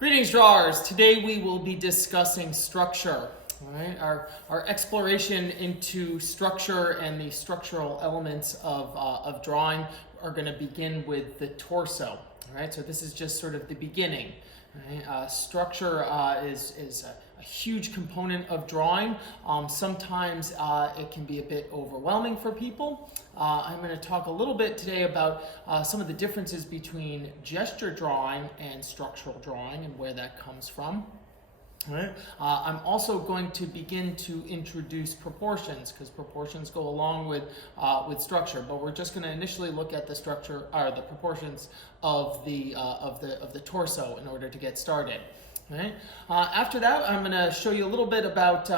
Greetings, drawers. Today we will be discussing structure. All right, our exploration into structure and the structural elements of drawing are going to begin with the torso. All right, so this is just sort of the beginning. Right? Structure is a huge component of drawing. Sometimes it can be a bit overwhelming for people. I'm going to talk a little bit today about some of the differences between gesture drawing and structural drawing and where that comes from. Right. I'm also going to begin to introduce proportions because proportions go along with structure. But we're just going to initially look at the structure or the proportions of the torso in order to get started. Right. After that, I'm going to show you a little bit about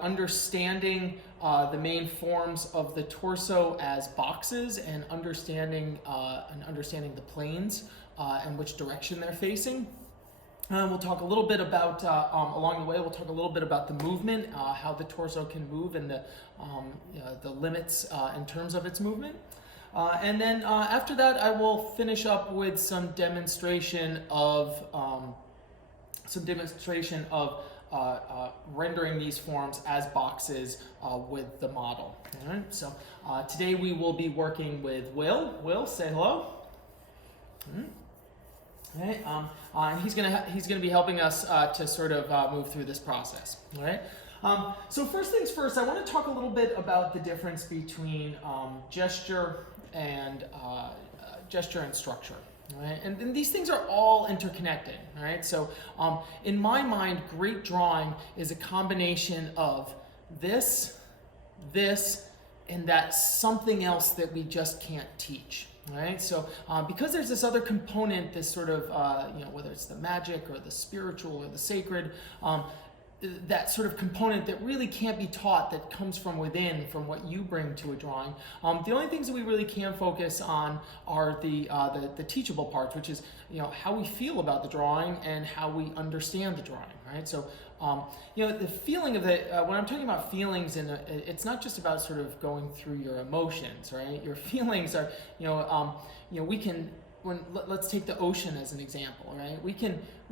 understanding the main forms of the torso as boxes and understanding the planes and which direction they're facing. We'll talk a little bit about, along the way, we'll talk a little bit about the movement, how the torso can move and the limits in terms of its movement. And then after that, I will finish up with some demonstration of rendering these forms as boxes with the model. All right. So today we will be working with Will. Will, say hello. All right. Right, and he's gonna be helping us to sort of move through this process. All right. So first things first, I want to talk a little bit about the difference between gesture and structure. Right, and these things are all interconnected. All right. So in my mind, great drawing is a combination of this, and that something else that we just can't teach. Right, so because there's this other component, this sort of, whether it's the magic or the spiritual or the sacred, that sort of component that really can't be taught, that comes from within, from what you bring to a drawing. The only things that we really can focus on are the teachable parts, which is how we feel about the drawing and how we understand the drawing. Right, so the feeling of it. When I'm talking about feelings, it's not just about sort of going through your emotions. Right, your feelings are we can. Let's take the ocean as an example, right? We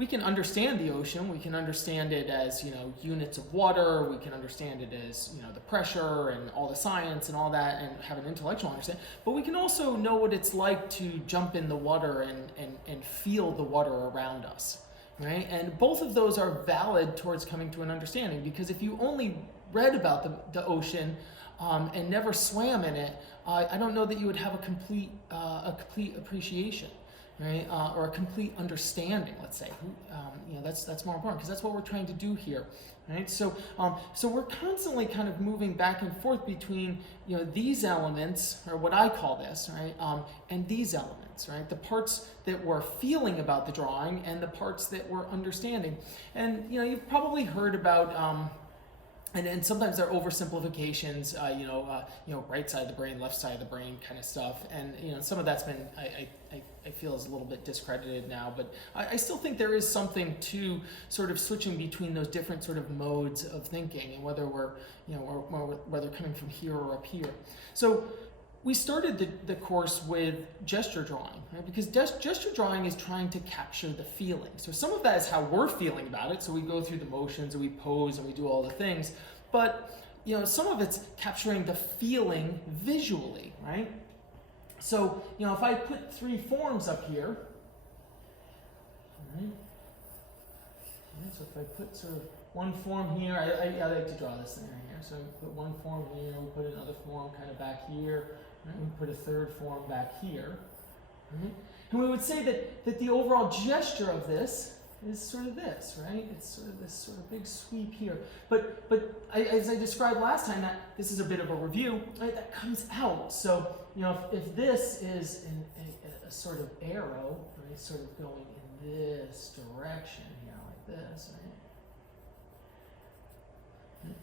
can understand the ocean. We can understand it as units of water. We can understand it as the pressure and all the science and all that, and have an intellectual understanding. But we can also know what it's like to jump in the water and feel the water around us, right? And both of those are valid towards coming to an understanding. Because if you only read about the ocean and never swam in it, I don't know that you would have a complete appreciation, right? Or a complete understanding. Let's say, that's more important because that's what we're trying to do here, right? So we're constantly kind of moving back and forth between these elements, or what I call this, right, and these elements, right? The parts that we're feeling about the drawing and the parts that we're understanding. And you've probably heard about. And sometimes they're oversimplifications, right side of the brain, left side of the brain kind of stuff. And, some of that's been, I feel is a little bit discredited now, but I still think there is something to sort of switching between those different sort of modes of thinking and whether we're, whether coming from here or up here. So we started the course with gesture drawing, right? Because gesture drawing is trying to capture the feeling. So some of that is how we're feeling about it. So we go through the motions and we pose and we do all the things. But some of it's capturing the feeling visually, right? So if I put three forms up here, right? So if I put sort of one form here, I like to draw this thing right here. So we put one form here, we put another form kind of back here. Right? We put a third form back here. Right? And we would say that the overall gesture of this is sort of this, right? It's sort of this sort of big sweep here. But as I described last time, that this is a bit of a review, right? That comes out. So if this is a sort of arrow, right, sort of going in this direction here, like this, right?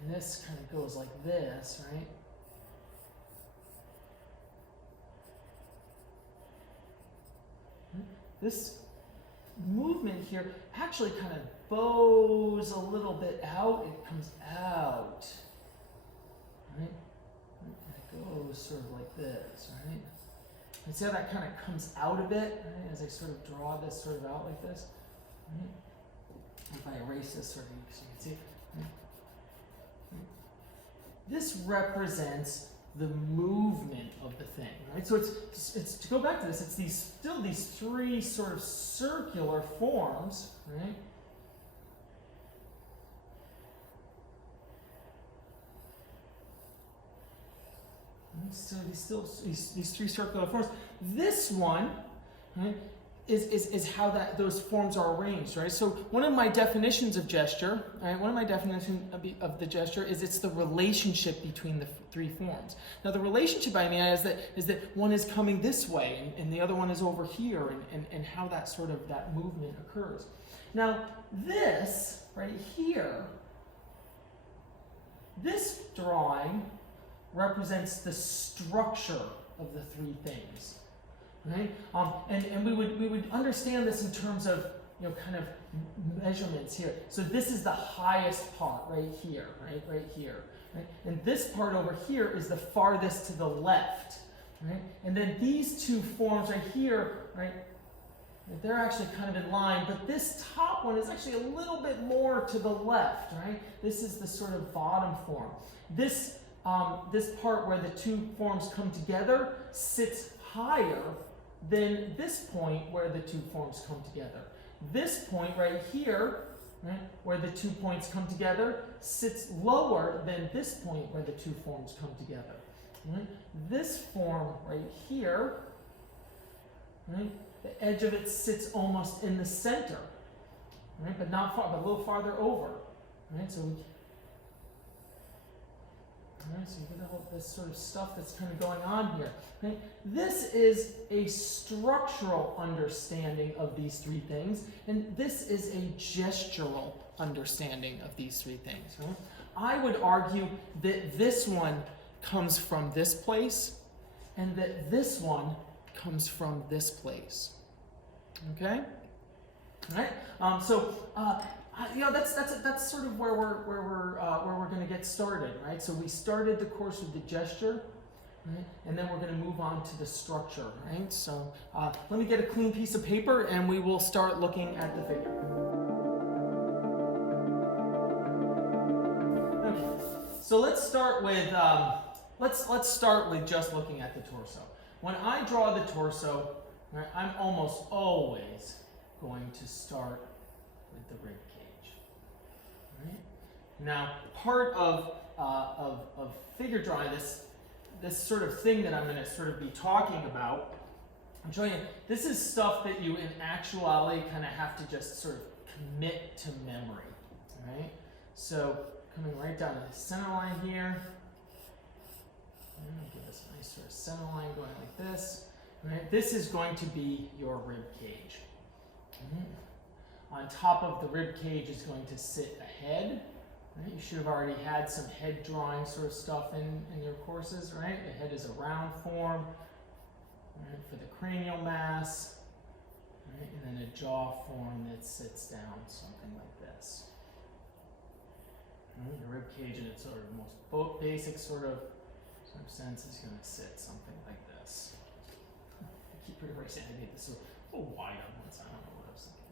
And this kind of goes like this, right? This movement here actually kind of bows a little bit out. It comes out, right? And it goes sort of like this, right? And see how that kind of comes out a bit, right, as I sort of draw this sort of out like this. Right? If I erase this sort of, so you can see. Right? This represents the movement of the thing, right? So it's to go back to this, it's still these three sort of circular forms, right? So these three circular forms. This one, right, is how those forms are arranged, right? So one of my definitions of gesture, right? One of my definitions of the gesture is it's the relationship between the three forms. Now the relationship I mean is that one is coming this way and the other one is over here, and how that sort of that movement occurs. Now this right here, this drawing represents the structure of the three things, right? And we would understand this in terms of, you know, kind of measurements here. So this is the highest part right here, right here, right? And this part over here is the farthest to the left, right? And then these two forms right here, right? They're actually kind of in line, but this top one is actually a little bit more to the left, right? This is the sort of bottom form. This part where the two forms come together sits higher than this point where the two forms come together. This point right here, right, where the 2 points come together, sits lower than this point where the two forms come together. Right? This form right here, right, the edge of it sits almost in the center, right, but not far, but a little farther over. Right? So you get all this sort of stuff that's kind of going on here. Right? This is a structural understanding of these three things, and this is a gestural understanding of these three things. Right? I would argue that this one comes from this place, and that this one comes from this place. Okay? All right? You know, that's sort of where we're going to get started, right? So we started the course with the gesture, right? And then we're going to move on to the structure, right? So let me get a clean piece of paper, and we will start looking at the figure. Okay. So let's start with let's start with just looking at the torso. When I draw the torso, right, I'm almost always going to start with the rib cage. Right? Now, part of figure drawing, this sort of thing that I'm going to sort of be talking about, I'm showing you, this is stuff that you in actuality kind of have to just sort of commit to memory, right? So, coming right down to the center line here, give us a nice sort of center line going like this, right? This is going to be your rib cage. Mm-hmm. On top of the rib cage is going to sit a head. Right? You should have already had some head drawing sort of stuff in your courses, right? The head is a round form, right, for the cranial mass, right? And then a jaw form that sits down, something like this. Right? The rib cage in its sort of most basic sort of sense is going to sit something like this. I keep erasing. I made this a little wide on one side. I don't know what I was thinking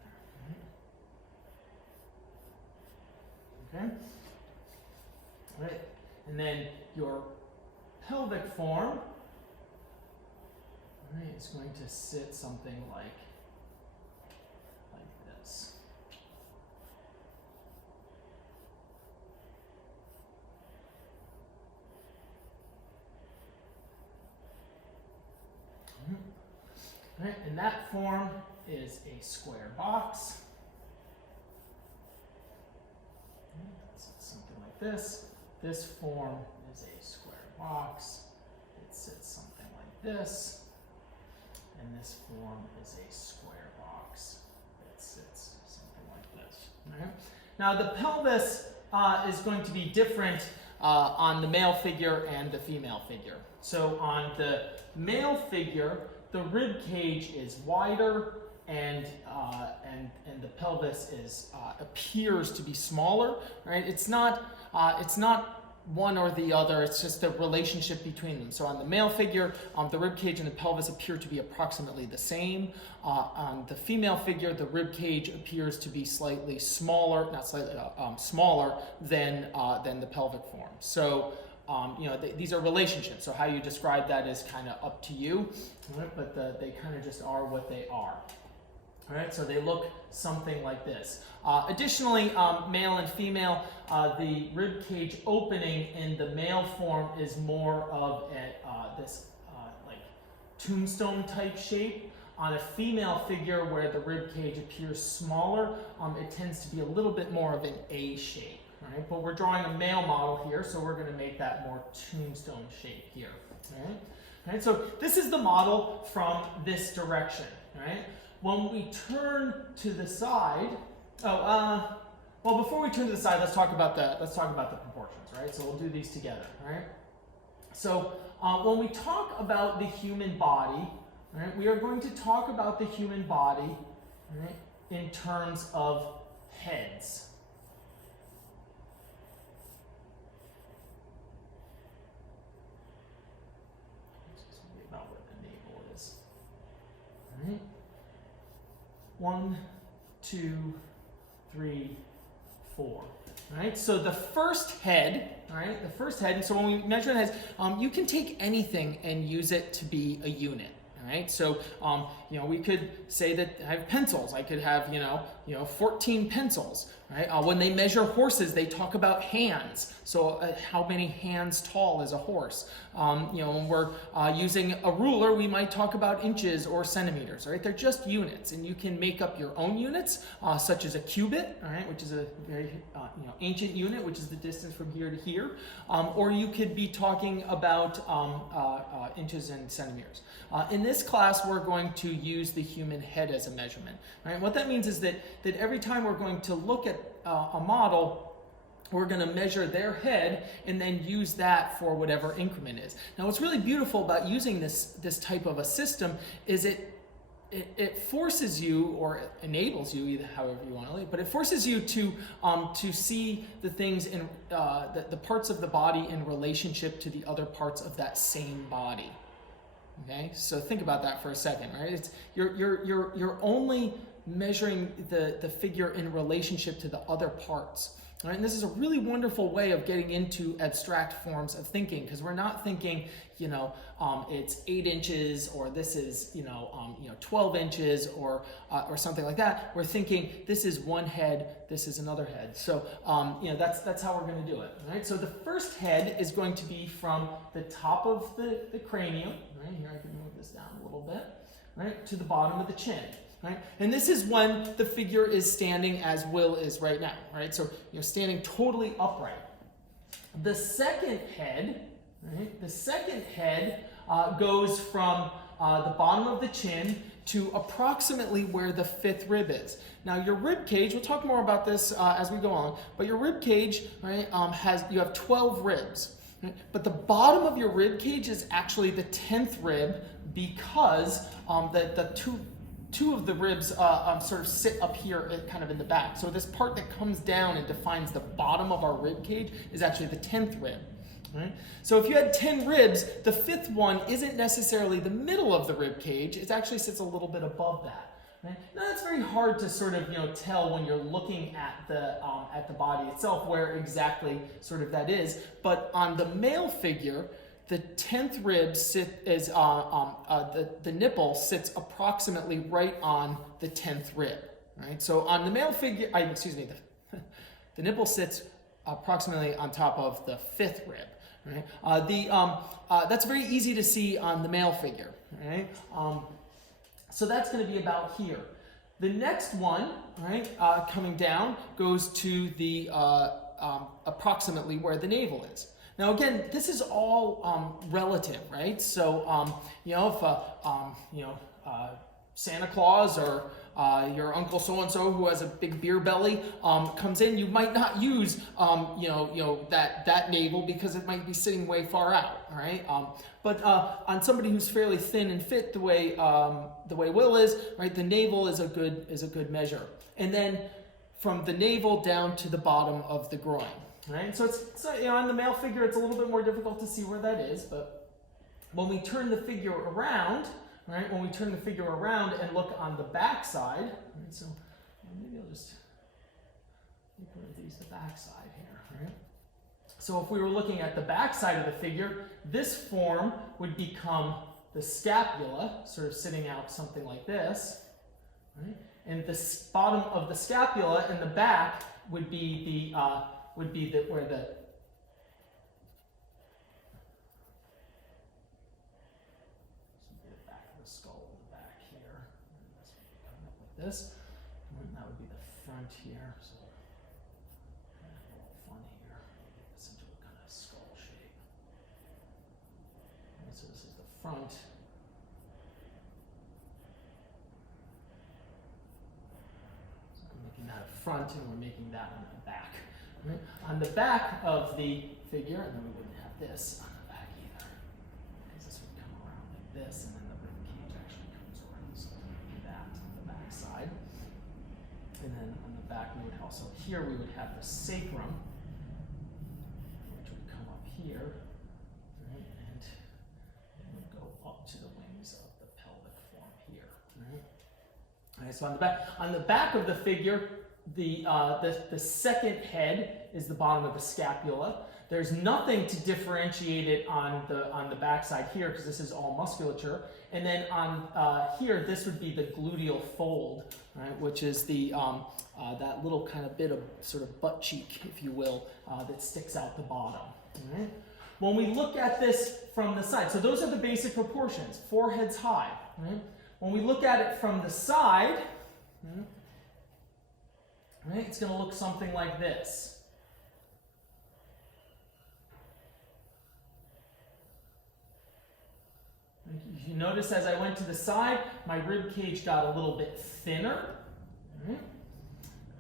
there. Okay. All right. And then your pelvic form, right, is going to sit something like this. Right, and that form is a square box. Something like this. This form is a square box. It sits something like this. And this form is a square box. It sits something like this. Right? Now the pelvis is going to be different on the male figure and the female figure. So on the male figure, the rib cage is wider, and the pelvis is appears to be smaller. Right? It's not one or the other. It's just the relationship between them. So on the male figure, the rib cage and the pelvis appear to be approximately the same. On the female figure, the rib cage appears to be slightly smaller, not slightly, smaller than the pelvic form. So these are relationships. So how you describe that is kind of up to you, right? But they kind of just are what they are. All right, so they look something like this. Additionally, male and female, the rib cage opening in the male form is more of this like tombstone type shape. On a female figure where the rib cage appears smaller, it tends to be a little bit more of an A shape. Right? But we're drawing a male model here, so we're going to make that more tombstone shape here. Right? Right? So this is the model from this direction. Right? When we turn to the side, well, before we turn to the side, let's talk about the proportions, right? So we'll do these together, right? So when we talk about the human body, right, we are going to talk about the human body, right, in terms of heads. This is about what the navel is, right? 1, 2, 3, 4. Right? So the first head, right? The first head, and so when we measure the heads, you can take anything and use it to be a unit. Right? So, we could say that I have pencils. I could have, 14 pencils. Right? When they measure horses, they talk about hands. So, how many hands tall is a horse? When we're using a ruler, we might talk about inches or centimeters. Right? They're just units, and you can make up your own units, such as a cubit, all right, which is a very ancient unit, which is the distance from here to here. Or you could be talking about inches and centimeters. In this class, we're going to use the human head as a measurement. Right? What that means is that every time we're going to look at a model, we're going to measure their head and then use that for whatever increment is. Now, what's really beautiful about using this type of a system is it forces you, or it enables you, either however you want to leave, but it forces you to see the things in the parts of the body in relationship to the other parts of that same body. Okay, so think about that for a second, right? It's you're only measuring the figure in relationship to the other parts. Right? And this is a really wonderful way of getting into abstract forms of thinking, because we're not thinking, it's 8 inches, or this is 12 inches, or something like that. We're thinking this is one head, this is another head. So that's how we're going to do it. Right? So the first head is going to be from the top of the cranium. Right here, I can move this down a little bit. Right, to the bottom of the chin. Right? And this is when the figure is standing as Will is right now, right? So you're standing totally upright. The second head, right? The second head goes from the bottom of the chin to approximately where the 5th rib is. Now your rib cage, we'll talk more about this as we go on, but your rib cage, right, you have 12 ribs. Right? But the bottom of your rib cage is actually the 10th rib, because the two of the ribs sort of sit up here kind of in the back. So this part that comes down and defines the bottom of our rib cage is actually the 10th rib. Right? So if you had 10 ribs, the 5th one isn't necessarily the middle of the rib cage. It actually sits a little bit above that. Right? Now that's very hard to sort of tell when you're looking at the body itself where exactly sort of that is. But on the male figure, the 10th rib the nipple sits approximately right on the 10th rib, right? So on the male figure, the nipple sits approximately on top of the 5th rib, right? That's very easy to see on the male figure, right? So that's going to be about here. The next one, right, coming down, goes to the approximately where the navel is. Now again, this is all relative, right? So if Santa Claus or your Uncle so-and-so who has a big beer belly comes in, you might not use that navel because it might be sitting way far out, right? But on somebody who's fairly thin and fit, the way Will is, right, the navel is a good measure. And then from the navel down to the bottom of the groin. Right? So on the male figure, it's a little bit more difficult to see where that is, but when we turn the figure around, right? When we turn the figure around and look on the back side, right? So maybe I'll just make one of these the back side here, right? So if we were looking at the back side of the figure, this form would become the scapula, sort of sitting out something like this, right? And the bottom of the scapula in the back would be where the back of the skull in the back here. And this would be coming up like this, and that would be the front here. So kind of a little fun here. Make this into a kind of skull shape. And so this is the front. That a front, and we're making that on the back. Right? On the back of the figure, and then we wouldn't have this on the back either, because this would come around like this, and then the rib cage actually comes around, so that on the back side. And then on the back, we would also, here we would have the sacrum, which would come up here, right? And it would go up to the wings of the pelvic form here. Right? Right, so on the back of the figure, the second head is the bottom of the scapula. There's nothing to differentiate it on the back side here, because this is all musculature. And then on here, this would be the gluteal fold, right, which is the that little kind of bit of sort of butt cheek, if you will, that sticks out the bottom. Right? When we look at this from the side, so those are the basic proportions, forehead's high. Right? When we look at it from the side, right, it's going to look something like this. You notice as I went to the side, my rib cage got a little bit thinner. Right?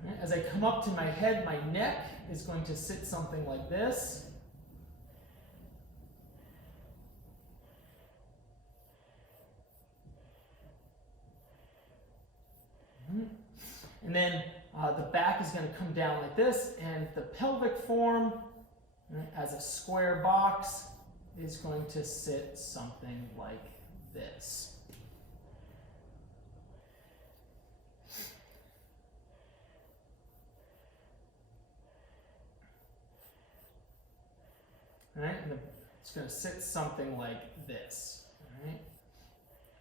Right? As I come up to my head, my neck is going to sit something like this. And then the back is going to come down like this, and the pelvic form, right, as a square box, is going to sit something like this. All right, and it's going to sit something like this. All right.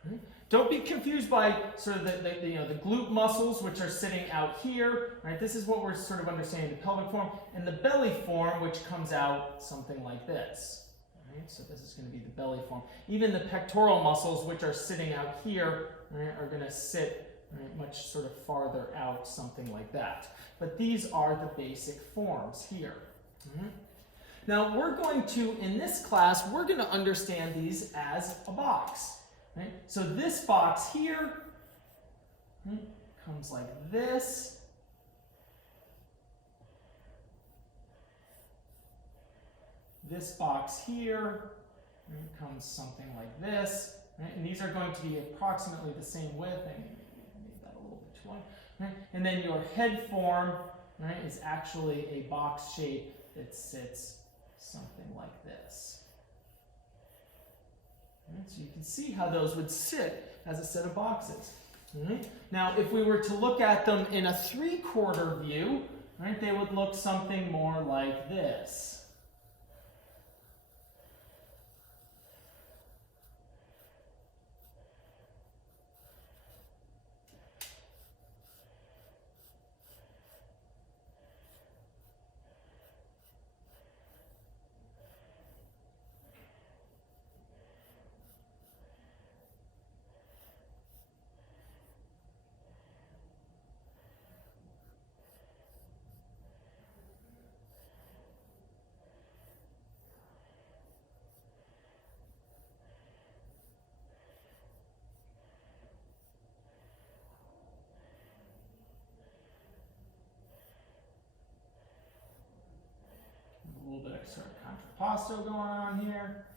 All right. Don't be confused by sort of the glute muscles, which are sitting out here. Right? This is what we're sort of understanding the pelvic form, and the belly form, which comes out something like this. Right? So this is going to be the belly form. Even the pectoral muscles, which are sitting out here, right, are going to sit, right, much sort of farther out, something like that. But these are the basic forms here. Right? Now we're going to, in this class, we're going to understand these as a box. Right? So this box here, right, comes like this. This box here, right, comes something like this. Right? And these are going to be approximately the same width. I made that a little bit too long. Right? And then your head form, right, is actually a box shape that sits something like this. Right, so you can see how those would sit as a set of boxes. Right? Now, if we were to look at them in a 3/4 view, right, they would look something more like this. A little bit of sort of contrapposto going on here.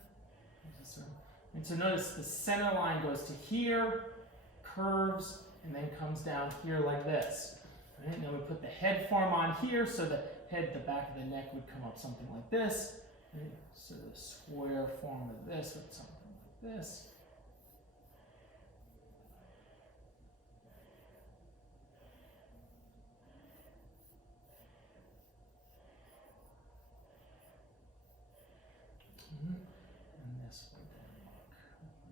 And so notice the center line goes to here, curves, and then comes down here like this. Right? And then we put the head form on here so that head, the back of the neck would come up something like this. Right? So the square form of this with something like this. And this would then look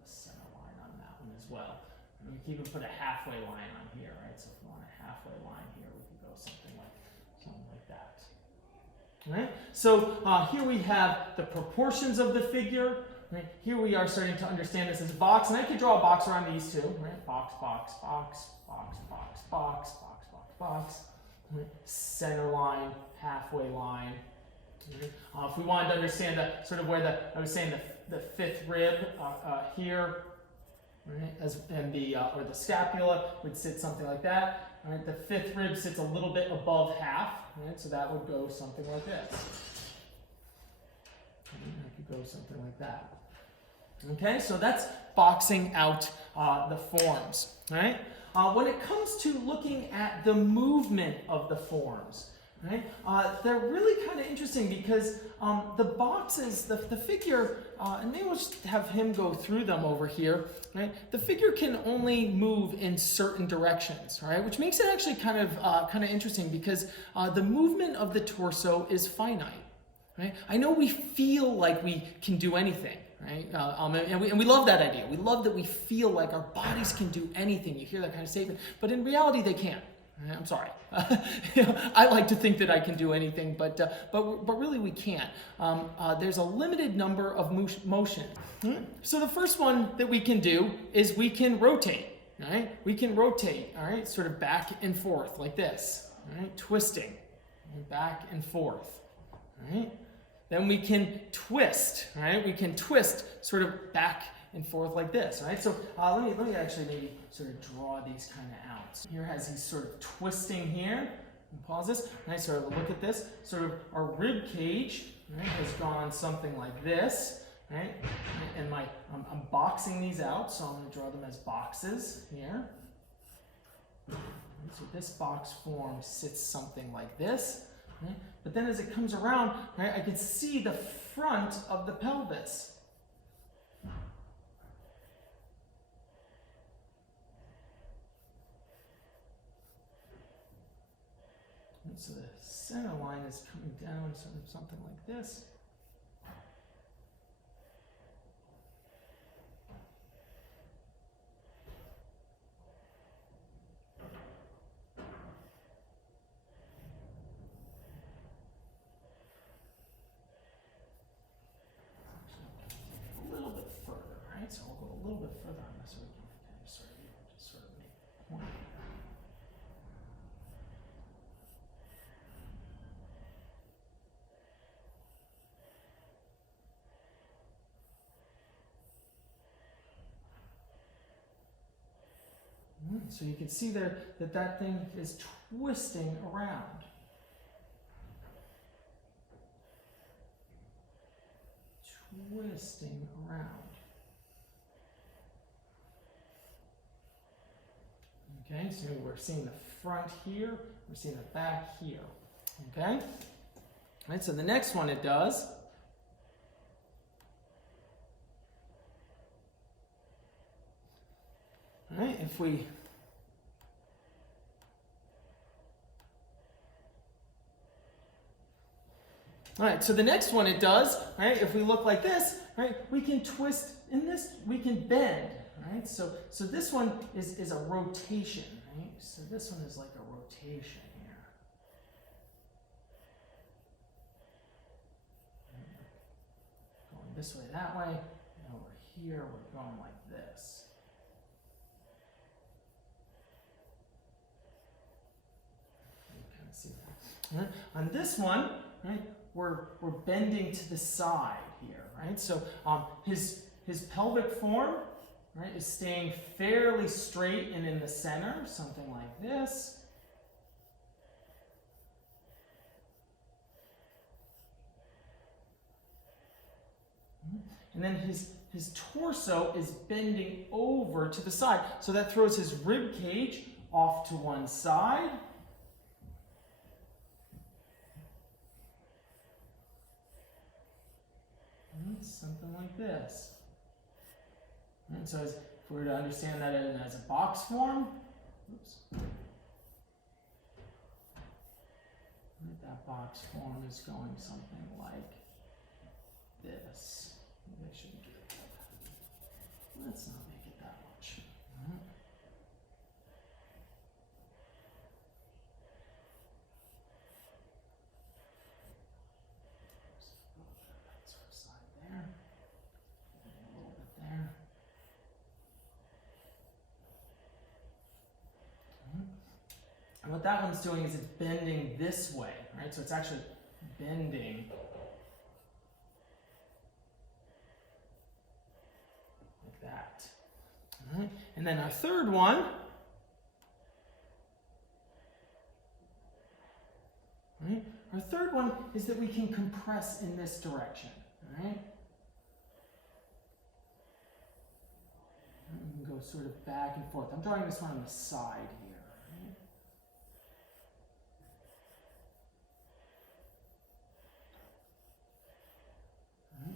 the center line on that one as well. And we can even put a halfway line on here, right? So if we want a halfway line here, we can go something like that. Right? So here we have the proportions of the figure. Right? Here we are starting to understand this as a box, and I could draw a box around these two. Right? Box, box, box, box, box, box, box, box, box. Right? Center line, halfway line. Right? If we wanted to understand the sort of where I was saying the fifth rib here, right? And or the scapula would sit something like that. Right? The fifth rib sits a little bit above half, right? So that would go something like this. It could go something like that. Okay, so that's boxing out the forms, right? When it comes to looking at the movement of the forms, right? They're really kind of interesting because the boxes, the figure, and they will just have him go through them over here, right? The figure can only move in certain directions, right? Which makes it actually kind of interesting because the movement of the torso is finite, right? I know we feel like we can do anything, right? And we love that idea. We love that we feel like our bodies can do anything. You hear that kind of statement, but in reality, they can't. I'm sorry. I like to think that I can do anything, but really we can't. There's a limited number of motion. So the first one that we can do is we can rotate. Right? We can rotate. All right, sort of back and forth like this. All right, twisting, back and forth. All right. Then we can twist. All right, we can twist sort of back and forth like this, right? So let me actually maybe sort of draw these kind of out. So here has he's sort of twisting here. Pause this. Right, sort of look at this. Sort of our rib cage, right, has gone something like this, right? And I'm boxing these out, so I'm going to draw them as boxes here. So this box form sits something like this, right? But then as it comes around, right, I can see the front of the pelvis. So the center line is coming down, sort of something like this. A little bit further, right? So we'll go a little bit further on this so we can kind of sort of make a point. So you can see there that thing is twisting around. Twisting around. Okay, so we're seeing the front here, we're seeing the back here. Okay? All right, so the next one it does. All right, if we All right, so the next one it does, right? If we look like this, right, we can twist in this, we can bend, right? So this one is a rotation, right? So this one is like a rotation here. Going this way, that way, and over here we're going like this. You kind of see that. Right? On this one, right? We're bending to the side here, right? So his pelvic form, right, is staying fairly straight and in the center, something like this. And then his torso is bending over to the side. So that throws his rib cage off to one side. Something like this. And so if we were to understand that as a box form, oops. That box form is going something like this. Maybe I shouldn't get it that. Let's not make it that much. That sort of side there. A little bit there. And what that one's doing is it's bending this way, right? So it's actually bending like that. All right. And then our third one, right? Our third one is that we can compress in this direction, all right? And we can go sort of back and forth. I'm drawing this one on the side here.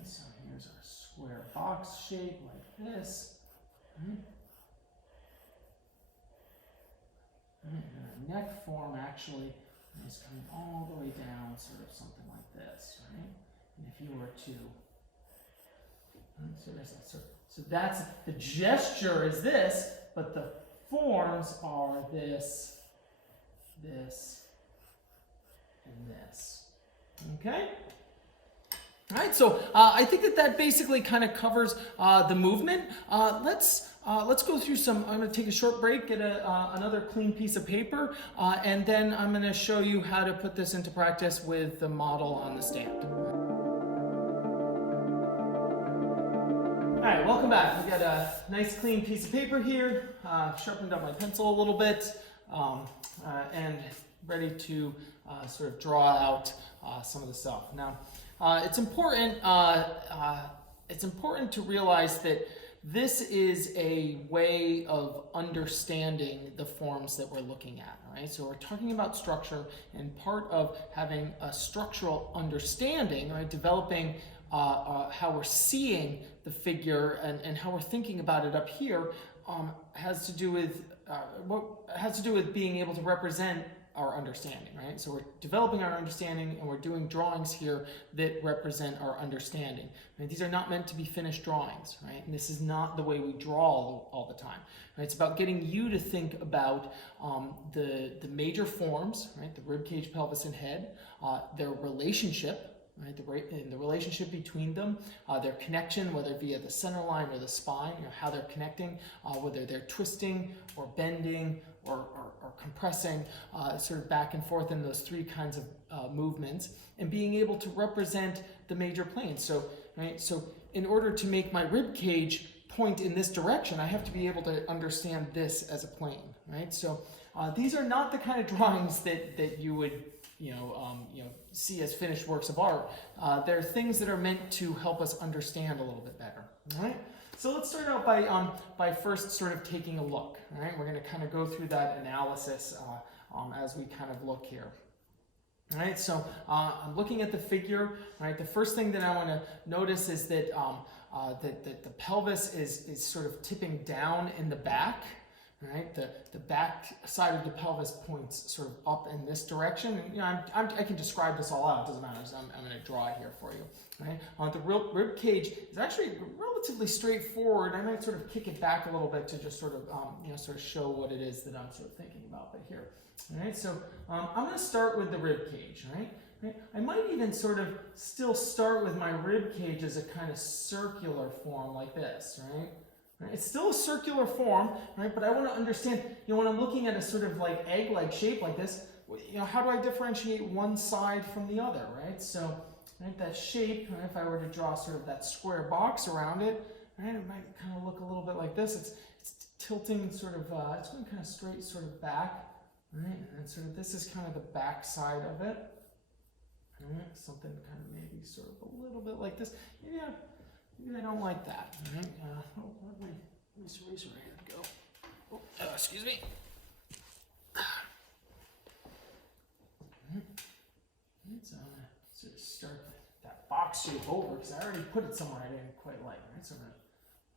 So here's our square box shape like this. And our neck form actually is coming all the way down, sort of something like this, right? And if you were to, so that's, the gesture is this, but the forms are this, this, and this. Okay? All right, so I think that basically kind of covers the movement. Let's go through some. I'm going to take a short break, get another clean piece of paper, and then I'm going to show you how to put this into practice with the model on the stand. All right, welcome back. We got a nice clean piece of paper here. Sharpened up my pencil a little bit, and ready to sort of draw out some of the stuff. Now. It's important to realize that this is a way of understanding the forms that we're looking at, right? So we're talking about structure, and part of having a structural understanding, right, developing how we're seeing the figure and how we're thinking about it up here, has to do with being able to represent our understanding, right? So we're developing our understanding, and we're doing drawings here that represent our understanding. Right? These are not meant to be finished drawings, right? And this is not the way we draw all the time. Right? It's about getting you to think about the major forms, right? The rib cage, pelvis, and head, their relationship, right? The relationship between them, their connection, whether via the center line or the spine, or how they're connecting, whether they're twisting or bending or compressing, sort of back and forth in those three kinds of movements, and being able to represent the major planes. So, right, so in order to make my rib cage point in this direction, I have to be able to understand this as a plane, right? So these are not the kind of drawings that you would see as finished works of art. They're things that are meant to help us understand a little bit better, all right? So let's start out by first sort of taking a look, all right? We're going to kind of go through that analysis as we kind of look here. All right, so I'm looking at the figure. All right, the first thing that I want to notice is that that the pelvis is sort of tipping down in the back. Right, the back side of the pelvis points sort of up in this direction. And, I can describe this all out. It doesn't matter. So I'm going to draw it here for you. Right, the rib cage is actually relatively straightforward. I might sort of kick it back a little bit to just sort of sort of show what it is that I'm sort of thinking about. But here, all right. So I'm going to start with the rib cage. Right. I might even sort of still start with my rib cage as a kind of circular form like this. Right. It's still a circular form, right? But I want to understand, when I'm looking at a sort of like egg-like shape like this, how do I differentiate one side from the other, right? So, right, that shape, right, if I were to draw sort of that square box around it, right, it might kind of look a little bit like this. It's tilting sort of, it's going kind of straight sort of back, right? And sort of this is kind of the back side of it, right? Something kind of maybe sort of a little bit like this. Yeah. Maybe I don't like that. All right. Let me erase right here to go. Oh, excuse me. So I'm going to sort of start that box box shape over because I already put it somewhere I didn't quite like, right? So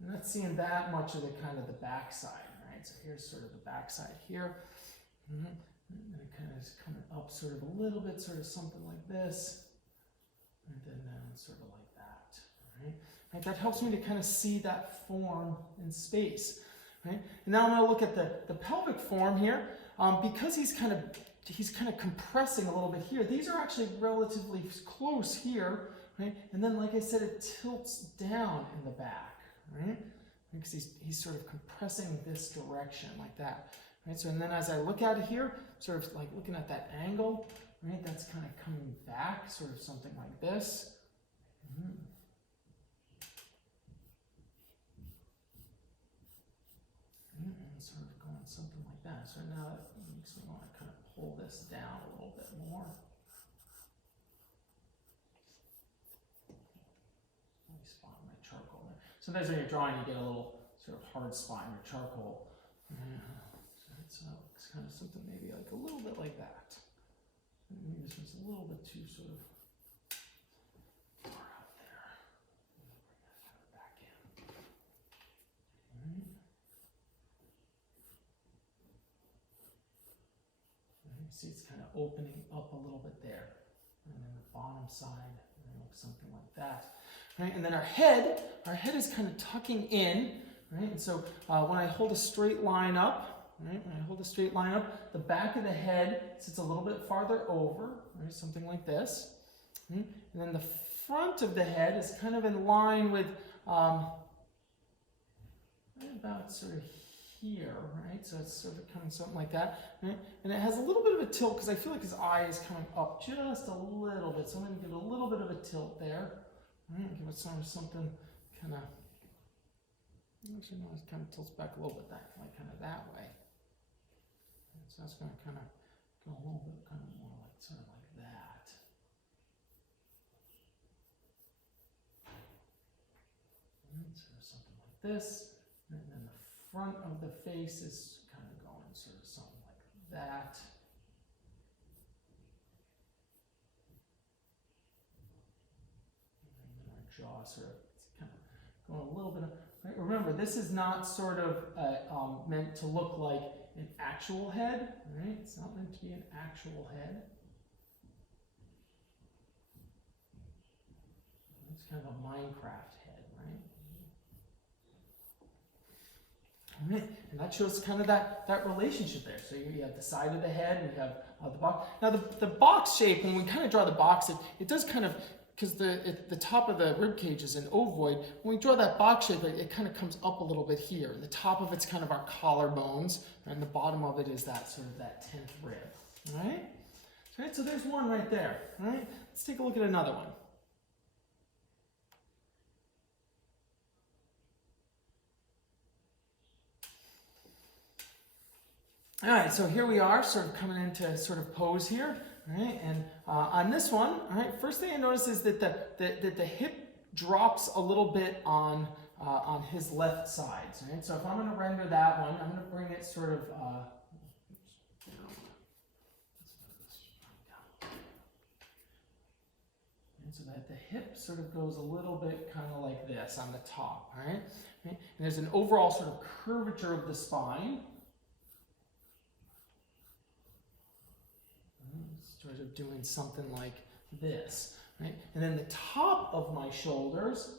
I'm not seeing that much of the kind of the back side, right? So here's sort of the back side here. And it kind of is coming up sort of a little bit, sort of something like this. And then down sort of like that, right? Right? That helps me to kind of see that form in space, right? And now I'm going to look at the pelvic form here. Because he's kind of compressing a little bit here. These are actually relatively close here, right? And then, like I said, it tilts down in the back, right? Because he's sort of compressing this direction like that, right? So, and then as I look at it here, sort of like looking at that angle, right? That's kind of coming back, sort of something like this. And sort of going something like that. So now that makes me want to kind of pull this down a little bit more. Nice spot in my charcoal there. Sometimes when you're drawing, you get a little sort of hard spot in your charcoal. So it's kind of something maybe like a little bit like that. Maybe this one's a little bit too sort of far out there. Bring that kind of back in. See, it's kind of opening up a little bit there. And then the bottom side, looks something like that. Right? And then our head is kind of tucking in, right? And so when I hold a straight line up, right? When I hold a straight line up, the back of the head sits a little bit farther over, right? Something like this. Right? And then the front of the head is kind of in line with right about sort of here, right? So it's sort of coming something like that, right? And it has a little bit of a tilt because I feel like his eye is coming up just a little bit. So I'm going to give it a little bit of a tilt there, right? Give it something kind of, actually no, it kind of tilts back a little bit that, like kind of that way. And so that's going to kind of go a little bit kind of more like sort of like that. And so something like this, and then the front of the face is kind of going sort of something like that. And then our jaw sort of kind of going a little bit of, right? Remember, this is not sort of meant to look like an actual head, right? It's not meant to be an actual head. It's kind of a Minecraft head, right? Right. And that shows kind of that relationship there. So you have the side of the head, and you have the box. Now the box shape, when we kind of draw the box, it does kind of, because the top of the rib cage is an ovoid, when we draw that box shape, it kind of comes up a little bit here. The top of it's kind of our collarbones, and the bottom of it is that sort of that 10th rib, right? Right, so there's one right there, right? Let's take a look at another one. All right, so here we are, sort of coming into sort of pose here, right? And on this one, all right, first thing I notice is that the hip drops a little bit on his left side, right? So if I'm going to render that one, I'm going to bring it sort of and so that the hip sort of goes a little bit kind of like this on the top, all right? And there's an overall sort of curvature of the spine. Sort of doing something like this, right? And then the top of my shoulders,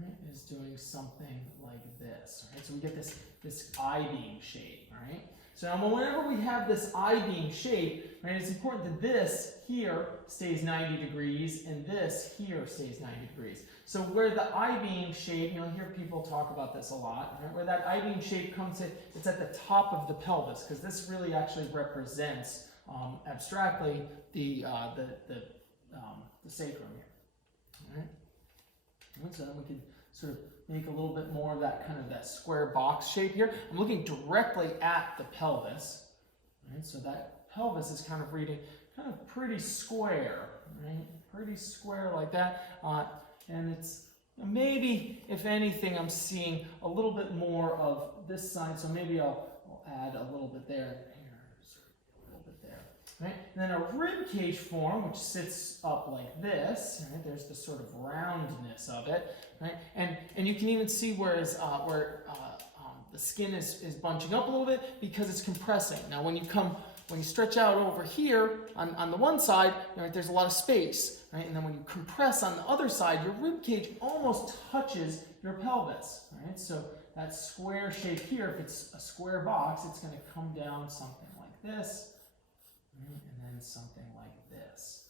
right, is doing something like this, right? So we get this I-beam shape, right? So now whenever we have this I-beam shape, right, it's important that this here stays 90 degrees and this here stays 90 degrees. So where the I-beam shape, you'll hear people talk about this a lot, right? Where that I-beam shape comes in, it's at the top of the pelvis, because this really actually represents abstractly the sacrum here. All right? And so then we can sort of make a little bit more of that kind of that square box shape here. I'm looking directly at the pelvis. Right? So that pelvis is kind of reading kind of pretty square, right? Pretty square like that. And it's maybe, if anything, I'm seeing a little bit more of this side. So maybe I'll add a little bit there. Right? And then a ribcage form, which sits up like this, right? There's the sort of roundness of it, right? And you can even see where the skin is bunching up a little bit because it's compressing. Now when you stretch out over here on the one side, right, there's a lot of space, right? And then when you compress on the other side, your rib cage almost touches your pelvis, right? So that square shape here, if it's a square box, it's going to come down something like this, right? And then something like this.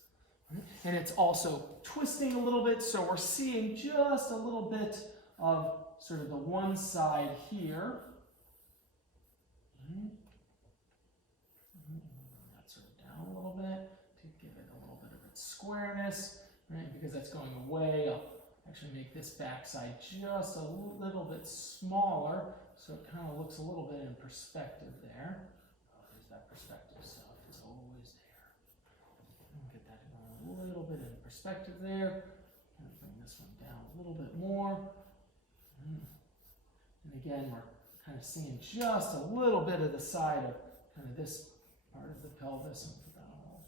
Right? And it's also twisting a little bit, so we're seeing just a little bit of sort of the one side here. Right? That sort of down a little bit to give it a little bit of its squareness, right? Because that's going away, I'll actually make this backside just a little bit smaller, so it kind of looks a little bit in perspective there. Oh, there's that perspective stuff, it's always there. Get that a little bit in perspective there. Kind of bring this one down a little bit more. And again, we're kind of seeing just a little bit of the side of kind of this part of the pelvis. And put that all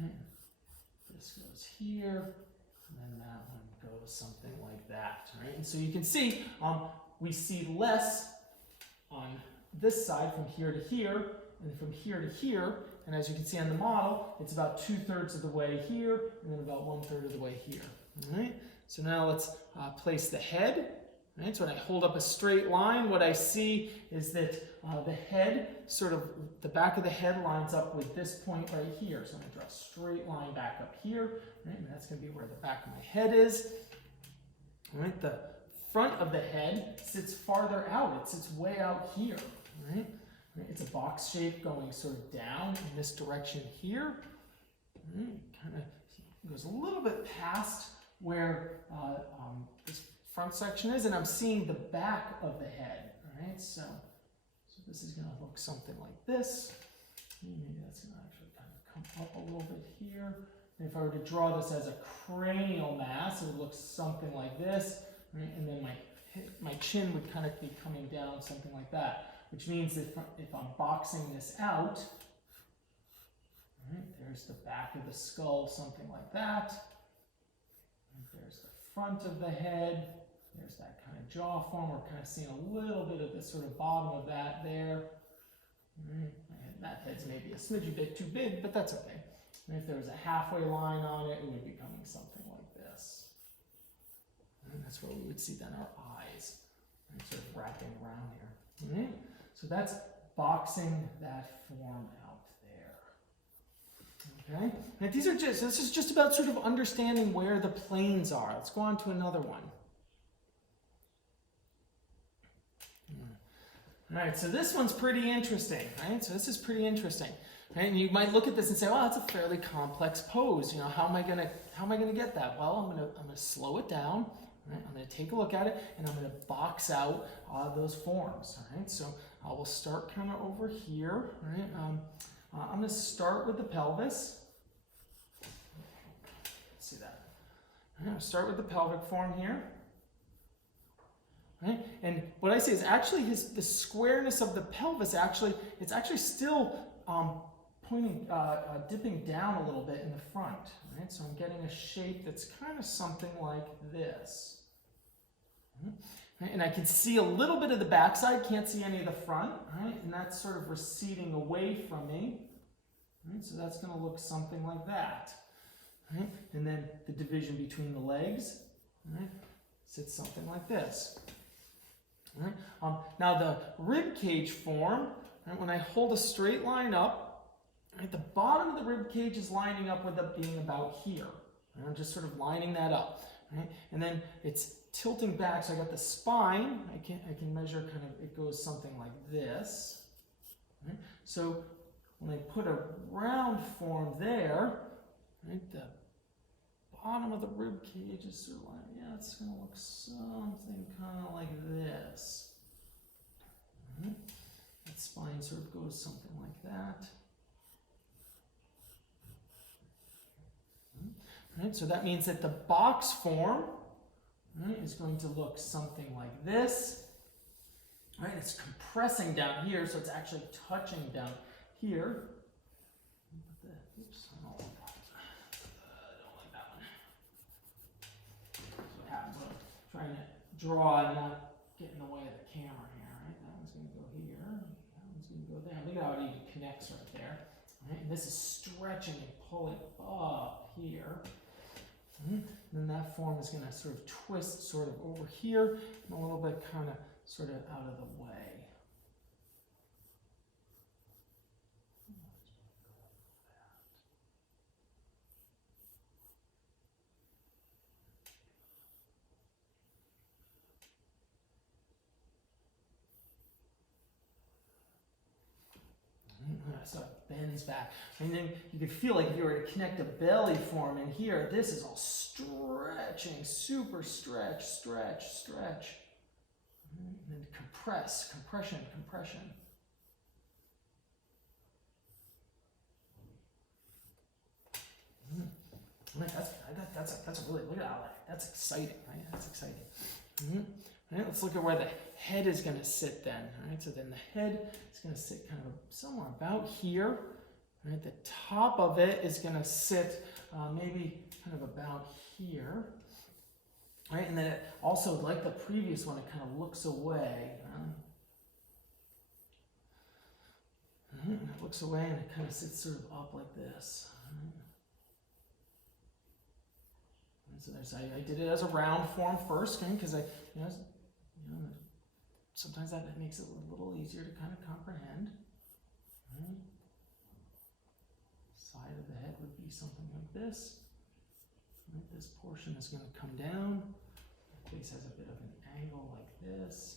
right. This goes here, and then that one goes something like that. Right? And so you can see we see less on this side from here to here, and from here to here. And as you can see on the model, it's about 2/3 of the way here, and then about 1/3 of the way here. All right. So now let's place the head. Right, so when I hold up a straight line, what I see is that the head, sort of the back of the head lines up with this point right here. So I'm going to draw a straight line back up here, right, and that's going to be where the back of my head is. Right, the front of the head sits farther out. It sits way out here. Right? It's a box shape going sort of down in this direction here. Right? Kind of goes a little bit past where this front section is, and I'm seeing the back of the head. All right, so this is going to look something like this. Maybe that's going to actually kind of come up a little bit here. And if I were to draw this as a cranial mass, it would look something like this, right? And then my chin would kind of be coming down, something like that. Which means that if I'm boxing this out, right, there's the back of the skull, something like that. There's the front of the head. There's that kind of jaw form. We're kind of seeing a little bit of the sort of bottom of that there. That head's maybe a smidgy bit too big, but that's okay. And if there was a halfway line on it, it would be coming something like this. And that's where we would see then our eyes, and sort of wrapping around here. All right? So that's boxing that form out there. Okay? Now this is just about sort of understanding where the planes are. Let's go on to another one. All right, so this one's pretty interesting, right? So this is pretty interesting, right? And you might look at this and say, "Well, that's a fairly complex pose. You know, how am I gonna get that?" Well, I'm gonna slow it down. Right? I'm gonna take a look at it, and I'm gonna box out those forms. All right, so we'll start kind of over here. Right? I'm gonna start with the pelvis. Let's see that. I'm gonna start with the pelvic form here. Right? And what I say is actually the squareness of the pelvis it's actually still dipping down a little bit in the front. Right? So I'm getting a shape that's kind of something like this. Right? And I can see a little bit of the backside, can't see any of the front, right? And that's sort of receding away from me. Right? So that's going to look something like that. Right? And then the division between the legs, right, sits something like this. Right? Now the ribcage form, right, when I hold a straight line up, right, the bottom of the rib cage is lining up with it being about here. Right? I'm just sort of lining that up. Right? And then it's tilting back, so I got the spine. I can measure kind of, it goes something like this. Right? So when I put a round form there, right, the bottom of the rib cage is sort of like, yeah, it's going to look something kind of like this. Right? That spine sort of goes something like that. Right? So that means that the box form, right, is going to look something like this. Right? It's compressing down here, so it's actually touching down here. the, oops, I don't like that. I don't like that one. That's what happens when I'm trying to draw and not get in the way of the camera here, right? That one's going to go here. That one's going to go there. Look at how it even connects right there. Right? And this is stretching and pulling up here. And then that form is going to sort of twist sort of over here and a little bit kind of sort of out of the way. So it bends back. And then you can feel like if you were to connect a belly form in here, this is all stretching, super stretch, stretch, stretch. And then compress, compression, compression. That's a really, look at that. That's exciting, right? That's exciting. All right, let's look at where the head is going to sit then. All right, so then the head is going to sit kind of somewhere about here. All right, the top of it is going to sit maybe kind of about here. All right, and then it also, like the previous one, it kind of looks away. And it looks away and it kind of sits sort of up like this. And so there's, I did it as a round form first, okay, because sometimes that makes it a little easier to kind of comprehend. Right. Side of the head would be something like this. Right. This portion is going to come down. The face has a bit of an angle like this.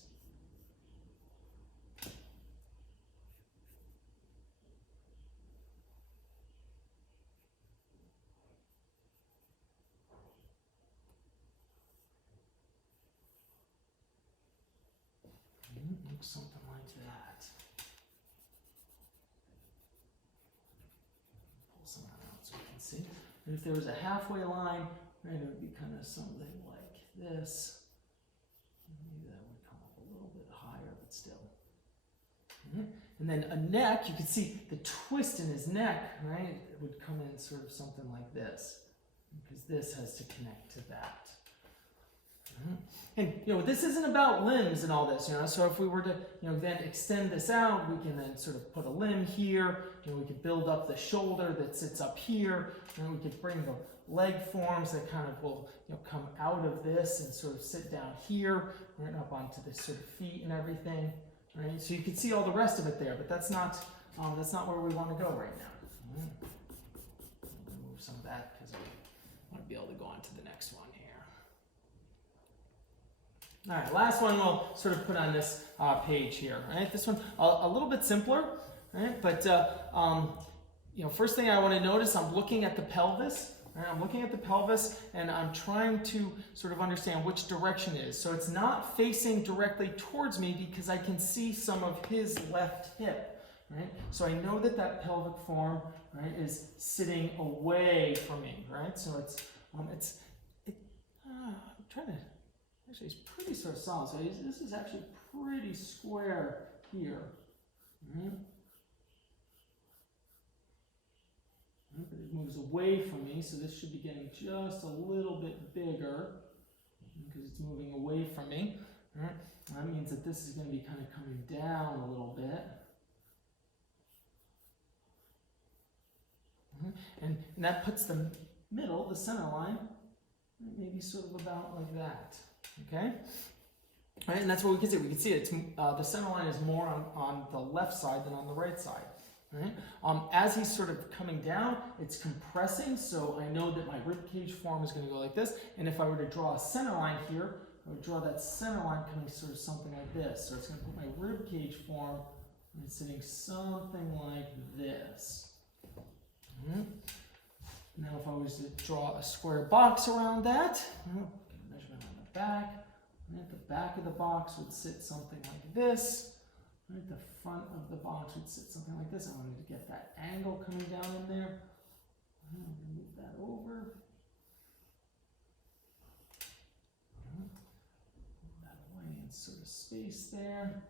Looks something like that. Pull some of that out so you can see. And if there was a halfway line, right, it would be kind of something like this. Maybe that would come up a little bit higher, but still. And then a neck, you can see the twist in his neck, right? It would come in sort of something like this, because this has to connect to that. And this isn't about limbs and all this, so if we were to then extend this out, we can then sort of put a limb here, we could build up the shoulder that sits up here, and we could bring the leg forms that kind of will come out of this and sort of sit down here, right up onto the sort of feet and everything, right? So you can see all the rest of it there, but that's not where we want to go right now. Remove some of that because I want to be able to go on to the next one here. All right, last one we'll sort of put on this page here. Right, this one a little bit simpler, right? But first thing I want to notice, I'm looking at the pelvis. Right? I'm looking at the pelvis, and I'm trying to sort of understand which direction it is. So it's not facing directly towards me because I can see some of his left hip. Right? So I know that pelvic form, right, is sitting away from me. Right? So I'm trying to. Actually, it's pretty sort of solid. So this is actually pretty square here. Right? But it moves away from me, so this should be getting just a little bit bigger because it's moving away from me. Right? That means that this is going to be kind of coming down a little bit. And that puts the middle, the center line, maybe sort of about like that. Okay, right, and that's what we can see. We can see it's the center line is more on the left side than on the right side. Right? As he's sort of coming down, it's compressing, so I know that my ribcage form is going to go like this. And if I were to draw a center line here, I would draw that center line coming sort of something like this. So it's going to put my ribcage form and sitting something like this. Now, if I was to draw a square box around that. Measurement on the back. Right, the back of the box would sit something like this. Right, the front of the box would sit something like this. I wanted to get that angle coming down in there. I'm going to move that over. Move that away and sort of space there.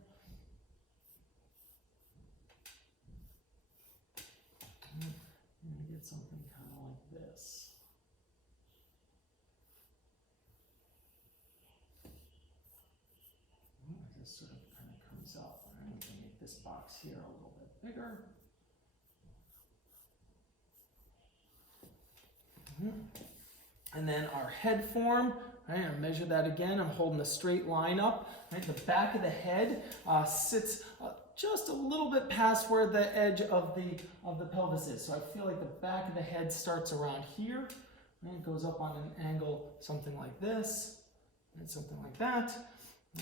And get something kind of like this. This sort of kind of comes up. All right, we can make this box here a little bit bigger. And then our head form, right, I measure that again. I'm holding a straight line up. Right, the back of the head sits just a little bit past where the edge of the pelvis is. So I feel like the back of the head starts around here. Right, it goes up on an angle, something like this, and something like that.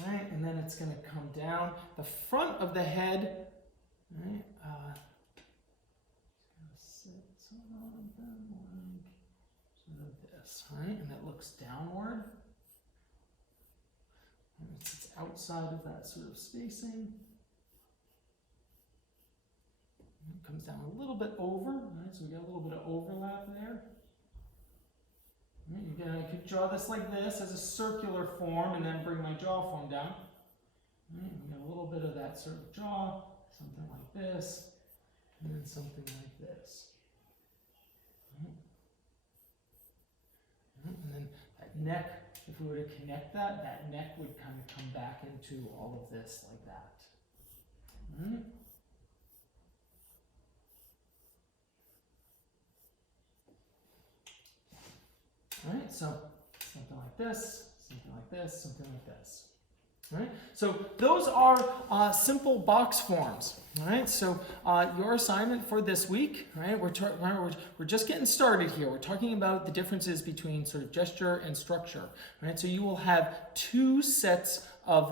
Right, and then it's going to come down. The front of the head, right, it's going to sit sort of this, right, and it looks downward. And it sits outside of that sort of spacing. And it comes down a little bit over, right, so we got a little bit of overlap there. Again, I could draw this like this as a circular form and then bring my jaw form down. Right, we got a little bit of that sort of jaw, something like this, and then something like this. Right. Right, and then that neck, if we were to connect that, that neck would kind of come back into all of this like that. Right. All right, so something like this, something like this, something like this. All right, so those are simple box forms. All right, so your assignment for this week, right? We're just getting started here. We're talking about the differences between sort of gesture and structure. Right, so you will have two sets of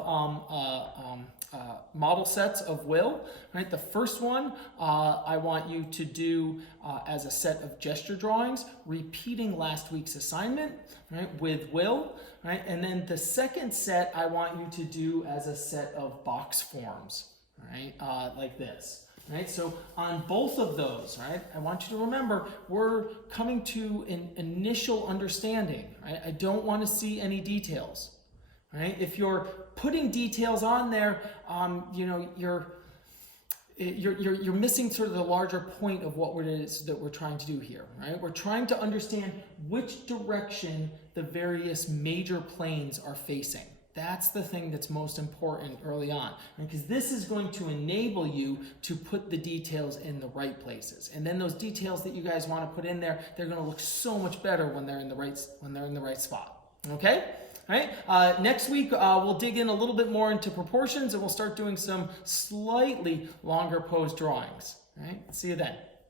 model sets of will. Right, the first one I want you to do as a set of gesture drawings, repeating last week's assignment, right, with will. Right, and then the second set I want you to do as a set of box forms, right, like this. Right, so on both of those, right, I want you to remember we're coming to an initial understanding. Right, I don't want to see any details. Right, if you're putting details on there, you know, you're missing sort of the larger point of what it is that we're trying to do here, right? We're trying to understand which direction the various major planes are facing. That's the thing that's most important early on, because this is going to enable you to put the details in the right places. And then those details that you guys want to put in there, they're going to look so much better when they're in the right spot. Okay? All right, next week we'll dig in a little bit more into proportions and we'll start doing some slightly longer pose drawings. All right, see you then.